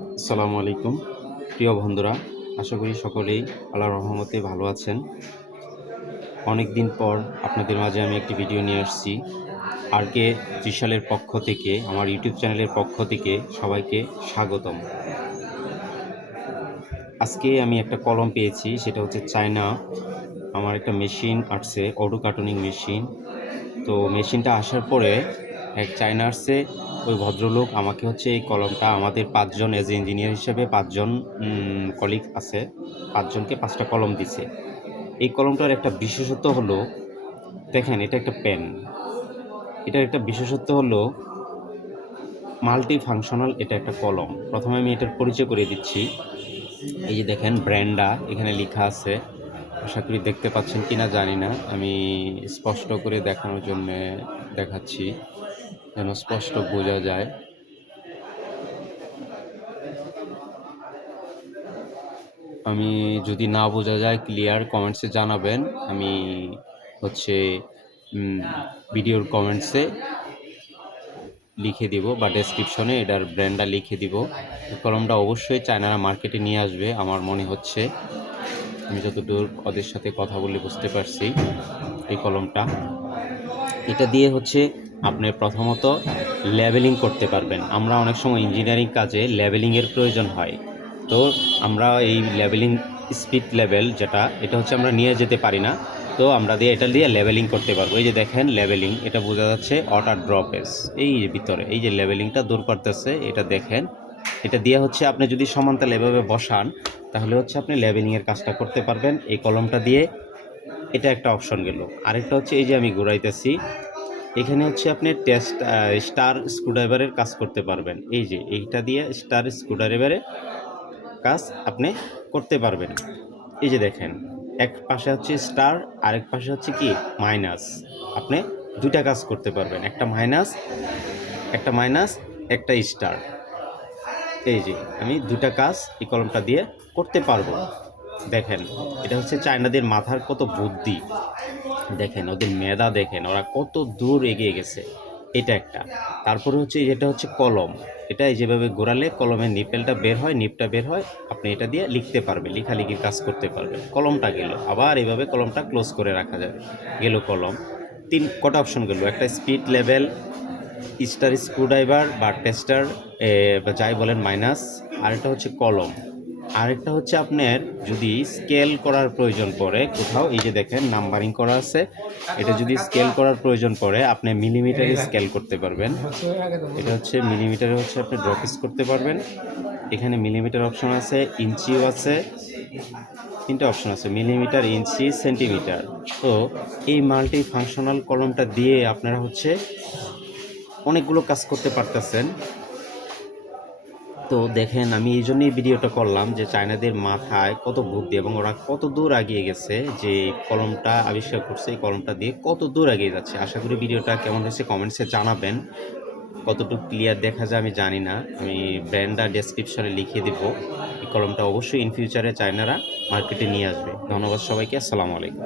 আসসালামু আলাইকুম। প্রিয় বন্ধুরা, আশা করি সকলেই আল্লাহর রহমতে ভালো আছেন। অনেক দিন পর আপনাদের মাঝে আমি একটি ভিডিও নিয়ে আসছি। আর কে ত্রিশালের পক্ষ থেকে, আমার ইউটিউব চ্যানেলের পক্ষ থেকে সবাইকে স্বাগতম। আজকে আমি একটা কলম পেয়েছি, সেটা হচ্ছে চায়না। আমার একটা মেশিন আসছে, অটো কার্টুনিং মেশিন। তো মেশিনটা আসার পরে এক চায়না আসছে, ওই ভদ্রলোক আমাকে হচ্ছে এই কলমটা আমাদের পাঁচজন এজ ইঞ্জিনিয়ার হিসেবে পাঁচজন কলিগ আছে, পাঁচজনকে পাঁচটা কলম দিছে। এই কলমটার একটা বিশেষত্ব হলো, দেখেন এটা একটা পেন এটার একটা বিশেষত্ব হলো মাল্টি ফাংশনাল এটা একটা কলম। প্রথমে আমি এটার পরিচয় করে দিচ্ছি। এই যে দেখেন ব্র্যান্ডা এখানে লেখা আছে। আশা করি দেখতে পাচ্ছেন কি না জানি না। আমি স্পষ্ট করে দেখানোর জন্য দেখাচ্ছি। যেন স্পষ্ট বোঝা যায়। আমি যদি না বোঝা যায় ক্লিয়ার কমেন্টসে জানাবেন। আমি হচ্ছে ভিডিওর কমেন্টসে লিখে দিব বা ডেসক্রিপশনে এটার ব্র্যান্ডটা লিখে দিব। কলমটা অবশ্যই চায়নারা মার্কেটে নিয়ে আসবে, আমার মনে হচ্ছে। আমি যতদূর ওদের সাথে কথা বলে বুঝতে পারছি এই কলমটা এটা দিয়ে হচ্ছে আপনি প্রথমত লেভেলিং করতে পারবেন। আমরা অনেক সময় ইঞ্জিনিয়ারিং কাজে লেভেলিংয়ের প্রয়োজন হয়। তো আমরা এই লেভেলিং স্পিড লেভেল যেটা, এটা হচ্ছে আমরা নিয়ে যেতে পারি না। তো আমরা দিয়ে এটা দিয়ে লেভেলিং করতে পারব। এই যে দেখেন লেভেলিং এটা বোঝা যাচ্ছে ওয়াটার ড্রপেস এই ভিতরে, এই যে লেভেলিংটা দূর করতেছে, এটা দেখেন। এটা দিয়ে হচ্ছে আপনি যদি সমান্তাল এভাবে বসান, তাহলে হচ্ছে আপনি লেভেলিংয়ের কাজটা করতে পারবেন। এই কলমটা দিয়ে এটা একটা অপশন গেল। আরেকটা হচ্ছে এই যে আমি ঘুরাইতেছি এখানে হচ্ছে আপনি টেস্ট স্টার স্ক্রুড্রাইভারের কাজ করতে পারবেন। এই যে এইটা দিয়ে স্টার স্ক্রুড্রাইভারের কাজ আপনি করতে পারবেন। এই যে দেখেন, এক পাশে হচ্ছে স্টার আরেক পাশে হচ্ছে কি? মাইনাস আপনি দুইটা কাজ করতে পারবেন, একটা মাইনাস একটা মাইনাস একটা স্টার এই যে আমি দুটা কাজ এই কলমটা দিয়ে করতে পারব। দেখেন, এটা হচ্ছে চায়নাদের মাথার কত বুদ্ধি। দেখেন, ওদের মেধা দেখেন, ওরা কত দূর এগিয়ে গেছে। এটা একটা। তারপরে হচ্ছে এটা হচ্ছে কলম। এটা যেভাবে ঘোরালে কলমের নিপেলটা বের হয়, নিপটা বের হয়, আপনি এটা দিয়ে লিখতে পারবেন, লেখালেখির কাজ করতে পারবেন। কলমটা গেল, আবার এইভাবে কলমটা ক্লোজ করে রাখা যাবে গেল কলম। তিন, কটা অপশন গেল, একটা স্পিড লেভেল স্টার স্ক্রুড্রাইভার বা টেস্টার যাই বলেন মাইনাস আরেকটা হচ্ছে কলম। আরেকটা হচ্ছে আপনার যদি স্কেল করার প্রয়োজন পড়ে, কোথাও এই যে দেখেন নাম্বারিং করা আছে, এটা যদি স্কেল করার প্রয়োজন পড়ে, আপনি মিলিমিটারে স্কেল করতে পারবেন। এটা হচ্ছে মিলিমিটারে হচ্ছে আপনি ড্রপিস করতে পারবেন। এখানে মিলিমিটার অপশন আছে ইঞ্চিও আছে, তিনটে অপশন আছে মিলিমিটার ইঞ্চি সেন্টিমিটার তো এই মাল্টি ফাংশনাল কলমটা দিয়ে আপনারা হচ্ছে অনেকগুলো কাজ করতে পারতেছেন। তো দেখেন, আমি এই জন্যই ভিডিওটা করলাম যে চায়নাদের মাথায় কত বুদ্ধি এবং ওরা কত দূর এগিয়ে গেছে, যে কলমটা আবিষ্কার করছে, এই কলমটা দিয়ে কত দূর এগিয়ে যাচ্ছে। আশা করি ভিডিওটা কেমন হয়েছে কমেন্টসে জানাবেন। কতটুকু ক্লিয়ার দেখা যায় আমি জানি না। আমি ব্র্যান্ডটা ডেসক্রিপশনে লিখিয়ে দিব। এই কলমটা অবশ্যই ইন ফিউচারে চায়নারা মার্কেটে নিয়ে আসবে। ধন্যবাদ সবাইকে। আসসালামু আলাইকুম।